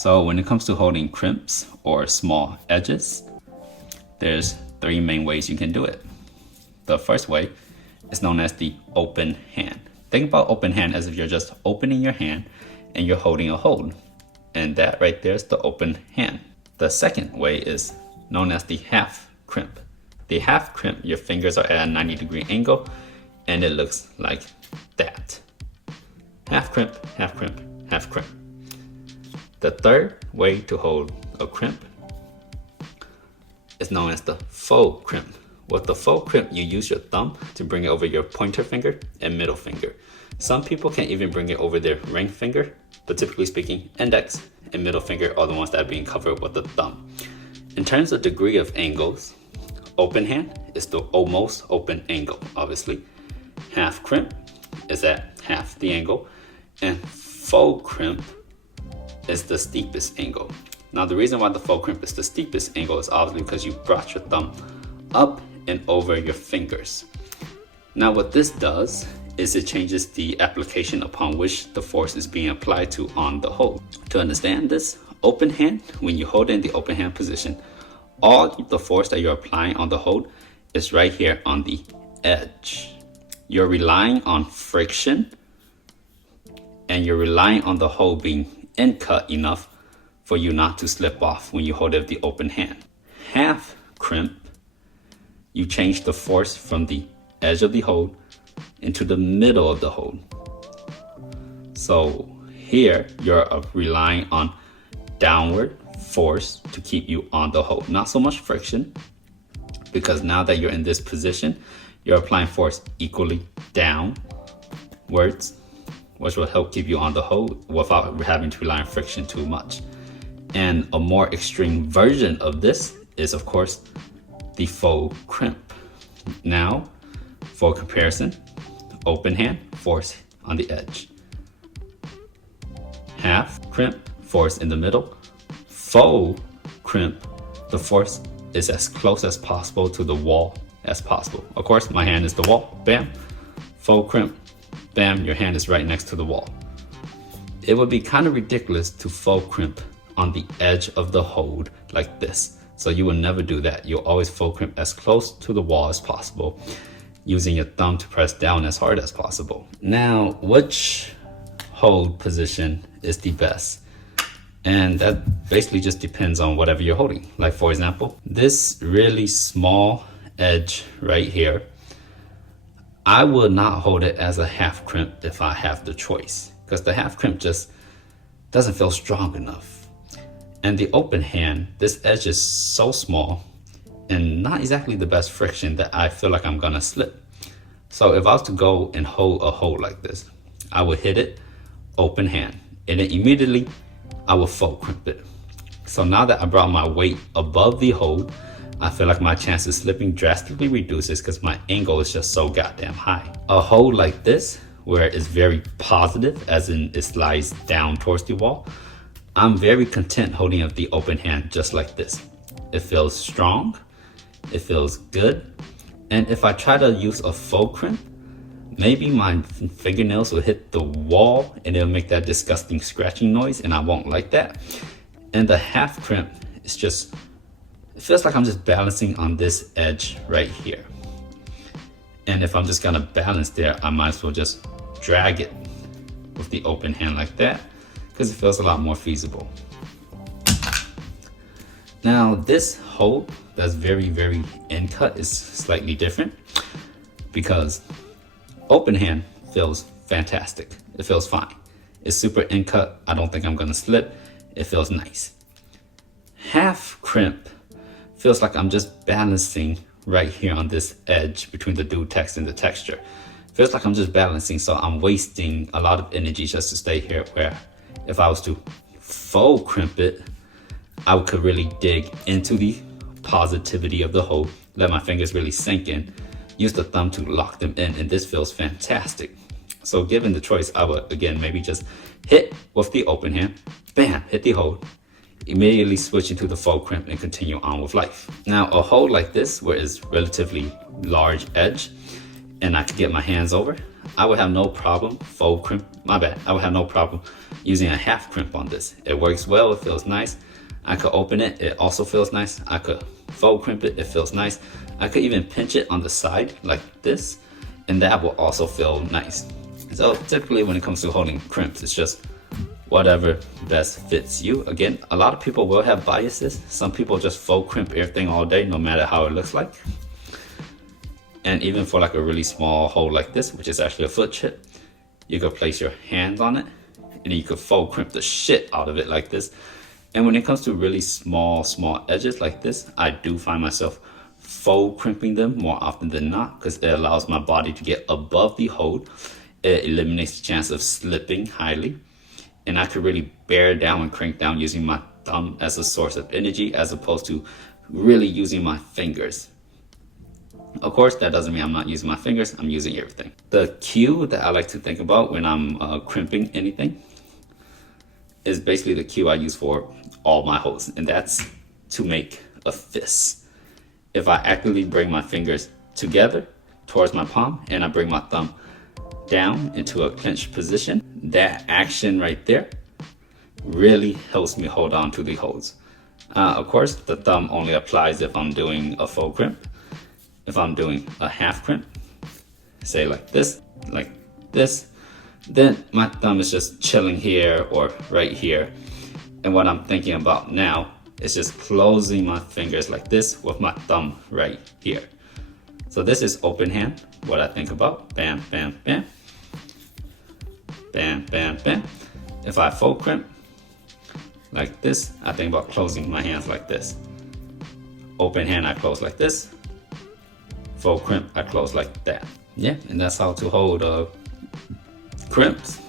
So when it comes to holding crimps or small edges, there's three main ways you can do it. The first way is known as the open hand. Think about open hand as if you're just opening your hand and you're holding a hold. And that right there is the open hand. The second way is known as the half crimp. The half crimp, your fingers are at a 90-degree angle and it looks like that. Half crimp, half crimp, half crimp. The third way to hold a crimp is known as the faux crimp. With the faux crimp, you use your thumb to bring it over your pointer finger and middle finger. Some people can even bring it over their ring finger, but typically speaking, index and middle finger are the ones that are being covered with the thumb. In terms of degree of angles, open hand is the almost open angle, obviously. Half crimp is at half the angle, and faux crimp is the steepest angle. Now the reason why the faux crimp is the steepest angle is obviously because you brought your thumb up and over your fingers. Now what this does is it changes the application upon which the force is being applied to on the hold. To understand this, open hand, when you hold it in the open hand position, all the force that you're applying on the hold is right here on the edge. You're relying on friction and you're relying on the hold being in cut enough for you not to slip off when you hold it with the open hand. Half crimp, you change the force from the edge of the hold into the middle of the hold. So here you're relying on downward force to keep you on the hold. Not so much friction, because now that you're in this position, you're applying force equally downwards, which will help keep you on the hold without having to rely on friction too much. And a more extreme version of this is, of course, the faux crimp. Now, for comparison, open hand, force on the edge. Half crimp, force in the middle. Faux crimp, the force is as close as possible to the wall as possible. Of course, my hand is the wall, bam. Faux crimp, bam, your hand is right next to the wall. It would be kind of ridiculous to faux crimp on the edge of the hold like this. So you will never do that. You'll always faux crimp as close to the wall as possible, using your thumb to press down as hard as possible. Now, which hold position is the best? And that basically just depends on whatever you're holding. Like for example, this really small edge right here, I would not hold it as a half crimp if I have the choice, because the half crimp just doesn't feel strong enough. And the open hand, this edge is so small and not exactly the best friction that I feel like I'm gonna slip. So if I was to go and hold a hold like this, I would hit it open hand and then immediately I will faux crimp it. So now that I brought my weight above the hold, I feel like my chance of slipping drastically reduces because my angle is just so goddamn high. A hold like this, where it's very positive, as in it slides down towards the wall, I'm very content holding up the open hand just like this. It feels strong, it feels good, and if I try to use a faux crimp, maybe my fingernails will hit the wall and it'll make that disgusting scratching noise, and I won't like that. And the half crimp is just, it feels like I'm just balancing on this edge right here. And if I'm just gonna balance there, I might as well just drag it with the open hand like that, because it feels a lot more feasible. Now this hold that's very, very end cut is slightly different, because open hand feels fantastic. It feels fine. It's super end cut. I don't think I'm gonna slip. It feels nice. Half crimp feels like I'm just balancing right here on this edge between the dude text and the texture. Feels like I'm just balancing, so I'm wasting a lot of energy just to stay here, where if I was to faux crimp it, I could really dig into the positivity of the hold, let my fingers really sink in, use the thumb to lock them in, and this feels fantastic. So given the choice, I would again maybe just hit with the open hand, bam, hit the hold, immediately switch into the faux crimp and continue on with life. Now a hold like this, where it's relatively large edge, and I could get my hands over, I would have no problem faux crimp, my bad, I would have no problem using a half crimp on this. It works well, it feels nice. I could open it, it also feels nice. I could faux crimp it, it feels nice. I could even pinch it on the side like this, and that will also feel nice. So typically when it comes to holding crimps, it's just whatever best fits you. Again, a lot of people will have biases. Some people just faux crimp everything all day, no matter how it looks like. And even for like a really small hold like this, which is actually a foot chip, you could place your hands on it and you could faux crimp the shit out of it like this. And when it comes to really small edges like this, I do find myself faux crimping them more often than not, because it allows my body to get above the hold. It eliminates the chance of slipping highly. And I could really bear down and crank down using my thumb as a source of energy, as opposed to really using my fingers. Of course, that doesn't mean I'm not using my fingers, I'm using everything. The cue that I like to think about when I'm crimping anything is basically the cue I use for all my holds, and that's to make a fist. If I actively bring my fingers together towards my palm and I bring my thumb down into a clenched position, that action right there really helps me hold on to the holds. Of course, the thumb only applies if I'm doing a faux crimp. If I'm doing a half crimp, say like this, then my thumb is just chilling here or right here. And what I'm thinking about now is just closing my fingers like this with my thumb right here. So this is open hand, what I think about. Bam, bam, bam. Bam, bam, bam. If I faux crimp like this, I think about closing my hands like this. Open hand, I close like this. Faux crimp, I close like that. Yeah, and that's how to hold crimps.